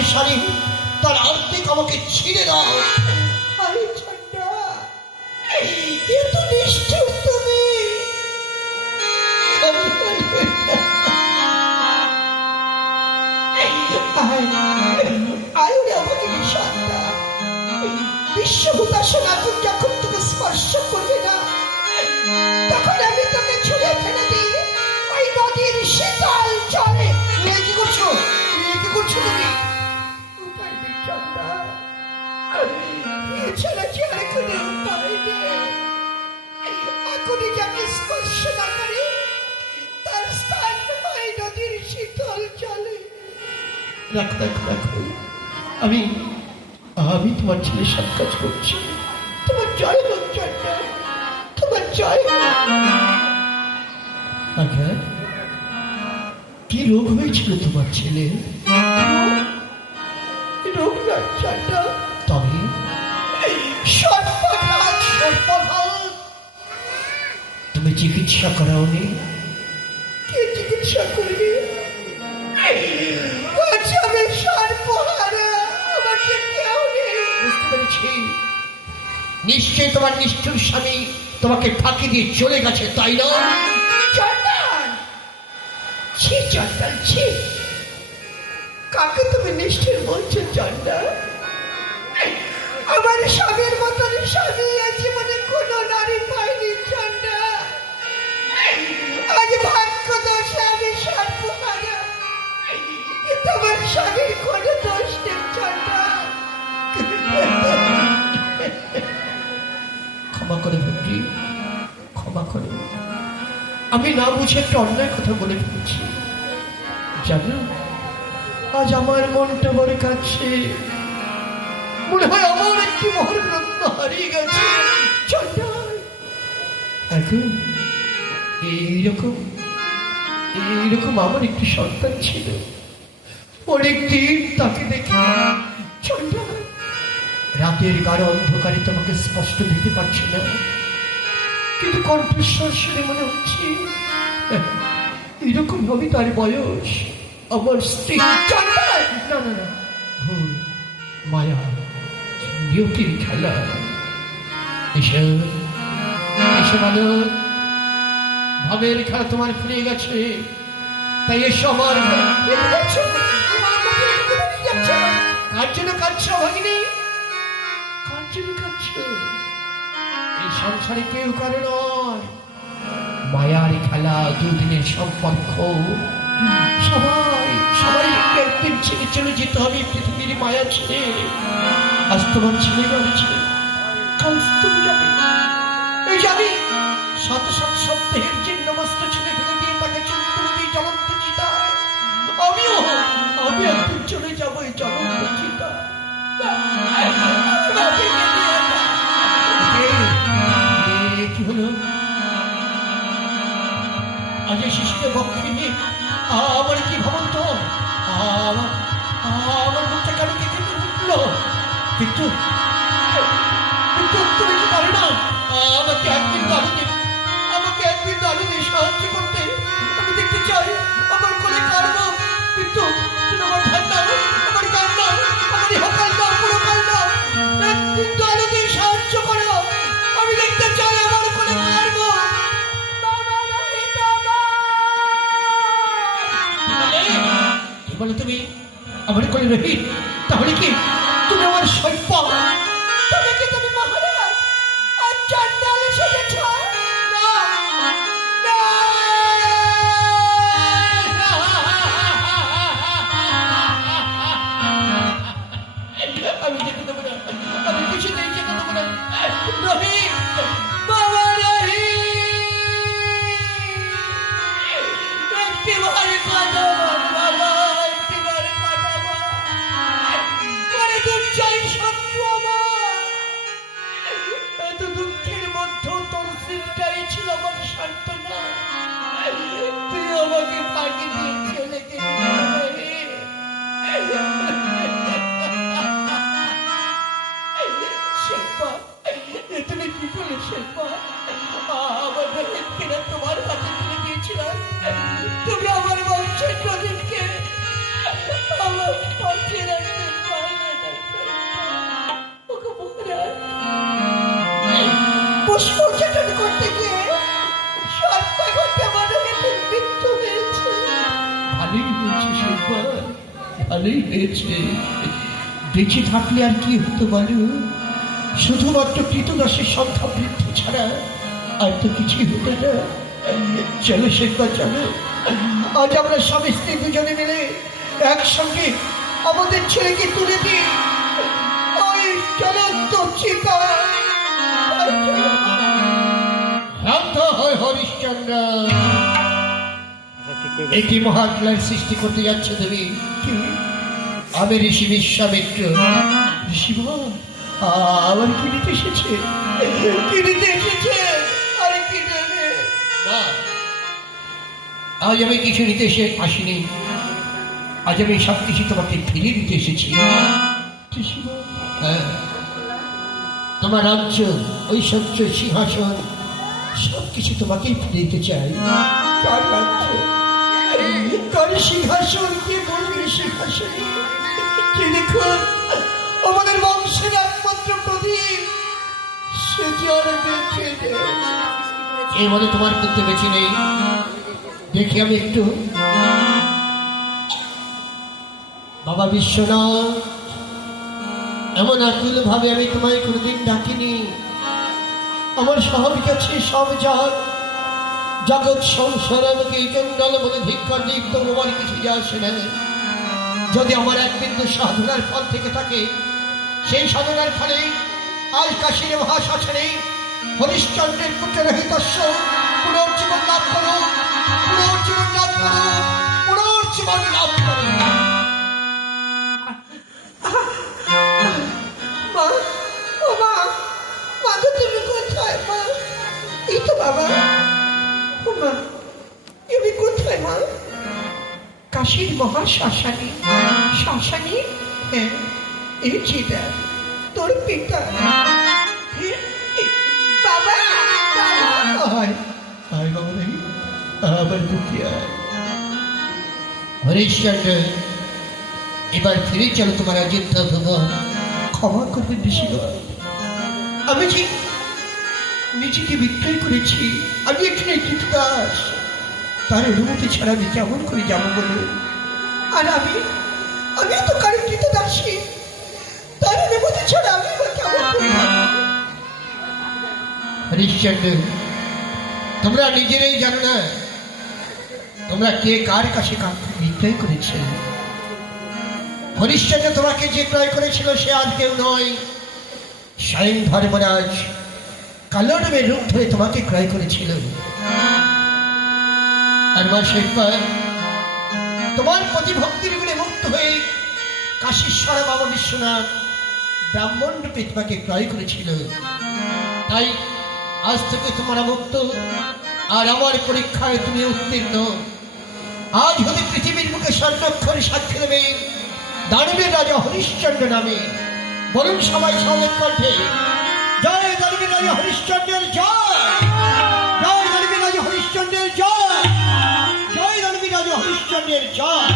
পরনের শাড়ি তার আর্ধেক আমাকে ছিঁড়ে দাও। আরে ঠান্ডা, এত নিষ্ঠুর তুমি। আয়ুরে আমাকে বিষাদটা বিশ্বভূতাসন আগুন যখন তোকে স্পর্শ করবে না, তখন আমি তোকে ছুঁড়ে ফেলে দিই ওই নদীর শীতল জলে। কি করছো? কি করছো তুমি? উপায় নেই ঠান্ডা, এছাড়া যে আর কোনো উপায় নেই। আগুনে যাকে স্পর্শ না করে তার স্থান হয় নদীর শীতল জলে। রাখো রাখো রাখো, আমি আমি তোমার ছেলে সব কাজ করছি। তোমার জয় হোক ঠান্ডা, তোমার জয় হোক। আচ্ছা, কি রোগ হয়েছিল তোমার ছেলে? রোগ নয় ঠান্ডা, তবে সর্বনাশ। সর্বনাশ। তুমি চিকিৎসা করাওনি? কে চিকিৎসা করবে? আমি সর্বহারা, আমার যে কেউ নেই। বুঝতে পেরেছি, নিশ্চয়ই তোমার নিষ্ঠুর স্বামী তোমাকে ফাঁকি দিয়ে চলে গেছে, তাই না? চন্ডাল, ছি চন্ডাল ছি। কাকে তুমি নিষ্ঠুর বলছো চন্ডাল? আমার স্বামীর মতন স্বামী এ জীবনে কোনো নারী পায়নি চন্ডাল। আজ ভাগ্য দোষে আমি সর্বহারা, কিন্তু আমার স্বামীর কোনো দোষ নেই চন্ডাল। ক্ষমা করে ভদ্রি, ক্ষমা করে। আমি না বুঝে একটা অন্যায় কথা বলে ফেলেছি। জানো, আজ আমার মনটা বড় কাছে, মনে হয় আমার একটি মহারত্ন হারিয়ে গেছে। চন্ডাল, এখন এইরকম এইরকম আমার একটি সন্তান ছিল, অনেকদিন তাকে দেখে। চন্ডাল, রাতের গাঢ় অন্ধকারে তোমাকে স্পষ্ট দেখতে পাচ্ছি না, কিন্তু কণ্ঠস্বর শুনে মনে হচ্ছে এরকম হবে তার বয়স। আমার স্ত্রী। চন্ডাল, না না না, ভুল, মায়া, নিয়তির খেলা। এসে এসে বলো, ভাবের খেলা তোমার ফিরে গেছে, তাই এসো আমার। কার জন্য কাঁদছ ভাগিনী? কার জন্য কাঁদছ? এই সংসারে কেউ কারো নয়, মায়ার খেলা, দুদিনের সম্পর্ক। সবাই সবাই একদিন ছেড়ে চলে যেতে হবে পৃথিবীর মায়া ছেড়ে। আজ তোমার ছেলে বলেছে, কাল তুমি যাবে। এই যাবি শত শত সপ্তাহের জীর্ণবস্ত্র ছেড়ে ফেলে দিয়ে তাকে চুপ দিয়ে জ্বলন্ত চিতায়। আমি একদিন চলে যাবো এই জ্বলন্ত চিতা। কি হলো? আজ এই শিশুকে বক্ষে নিয়ে আমার কি ভাবন্ত, আমার মুখটা কেন কেঁদে উঠলো? কিন্তু তুমি কি পারো না আমাকে একদিন আলো দিয়ে, আমাকে একদিন আলো দিয়ে সাহায্য করতে? আমি দেখতে চাই আমার কোলে কারবো, কিন্তু আমার ঠান্ডা, আমার কান্না, আমার হকাল দাও, পুরো কাল দাও, একদিন তো আলো দিয়ে সাহায্য করো। আমি দেখতে চাই আমার কোলে কারবো। কি বলে তুমি? আমার কোলে রহিত? তাহলে কি তুমি আমার সৈন্য? তুমি কি তুমি মহারাজ আর চন্ডাল এসেছ? আমি যেতে দেবো না, আমি কিছুতেই যেতে দেবো না। রহিত, বাবা রহিত, একটিবার কথা বল বাবা, একটিবার কথা বল। পরে দুর্জয় শত্রু আমার ভালোই হয়েছে। বেঁচে থাকলে আর কি হতো বলো? শুধুমাত্র কৃতদাসের সংখ্যা বৃদ্ধি ছাড়া আর তো কিছুই হতো না। চলো শেখবা, চলো। আজ আমরা স্বামী স্ত্রী দুজনে মিলে একসঙ্গে আমাদের ছেলেকে তুলে দিই ওই জ্বলন্ত চিতা। শান্ত হয় হরিশ্চন্দ্র, একটি মহাপ্রলয়ের সৃষ্টি করতে যাচ্ছে তুমি। আমি ঋষি বিশ্বামিত্র। ঋষি আবার কি নিতে এসেছে? কি নিতে এসেছে? আরে কি নেবে? না, আজ আমি কিছু নিতে আসিনি। আজ আমি সব কিছু তোমাকে ফিরিয়ে দিতে এসেছি। হ্যাঁ, তোমার রাজ্য, ঐশ্বর্য, সিংহাসন সবকিছু তোমাকেই ফিরে দিতে চাই। কার রাজ্য, কার সিংহাসন, কে বলবি সিংহাসন? যে দেখুন আমাদের বংশের একমাত্র প্রদীপ, সে যে আর বেঁচে নেই। এর মধ্যে তোমার করতে বেঁচে নেই। দেখি আমি একটু। বাবা বিশ্বনাথ, এমন আকুল ভাবে আমি তোমায় কোনোদিন ডাকিনি। আমার স্বাভাবিক আছে সব জাত জগৎ সংসার আমাকে চণ্ডাল বলে ধিক্কার দিক, তবু আমার কিছু যা আসে না। যদি আমার এক বিন্দু সাধনার ফল থেকে থাকে, সেই সাধনার ফলে আজ কাশীর মহাশাসনে হরিশ্চন্দ্রের পুত্ররহিতস্য পুনর্জীবন লাভ করো, পুনর্জীবন লাভ করো, পুনর্জীবন লাভ করো। মা, ও মা, মা তো তুমি কোথায় মা? এই তো বাবা। ও মা, তুমি কোথায় মা? কাশীর মহাশ্মশানে। শ্মশানে? হ্যাঁ, এই চিতা তোর পিতা। বাবা, আবার হরিশ্চন্দ্র, এবার ফিরে চলো তোমার অযোধ্যা ভবন। ক্ষমা করবে ঋষিগণ, আমি যে নিজেকে বিক্রয় করেছি। আমি এখানে কৃতদাস, তার অনুমতি ছাড়া আমি কেমন করে যাবো বলে? আর আমি তো কারো কৃতদাসী, তার অনুমতি ছাড়া আমি কেমন করে যাবো? হরিশ্চন্দ্র, তোমরা নিজেরাই জানো না তোমরা কে কার কাছে কাউকে বিক্রয় করেছে। হরিশ্চন্দ্র তোমাকে যে ক্রয় করেছিল সে আর কেউ নয়, স্বয়ং ধর্মরাজ কালরূপের রূপ ধরে তোমাকে ক্রয় করেছিল। আর মা শেখবা, তোমার প্রতিভক্তির গুণে মুক্ত হয়ে কাশীশ্বর বাবা বিশ্বনাথ ব্রাহ্মণ রূপে তোমাকে ক্রয় করেছিল। তাই আজ থেকে তোমরা মুক্ত, আর আমার পরীক্ষায় তুমি উত্তীর্ণ। আজ হতে পৃথিবীর মুখে স্বর্ণাক্ষরে সাক্ষী দেবে দানবের রাজা হরিশ্চন্দ্র নামে। বলুন সবাই সমেত কণ্ঠে, জয় দানবের রাজা হরিশ্চন্দ্রের জয়, জয় দানবের রাজা হরিশ্চন্দ্রের জয়, জয় দানবের রাজা হরিশ্চন্দ্রের জয়।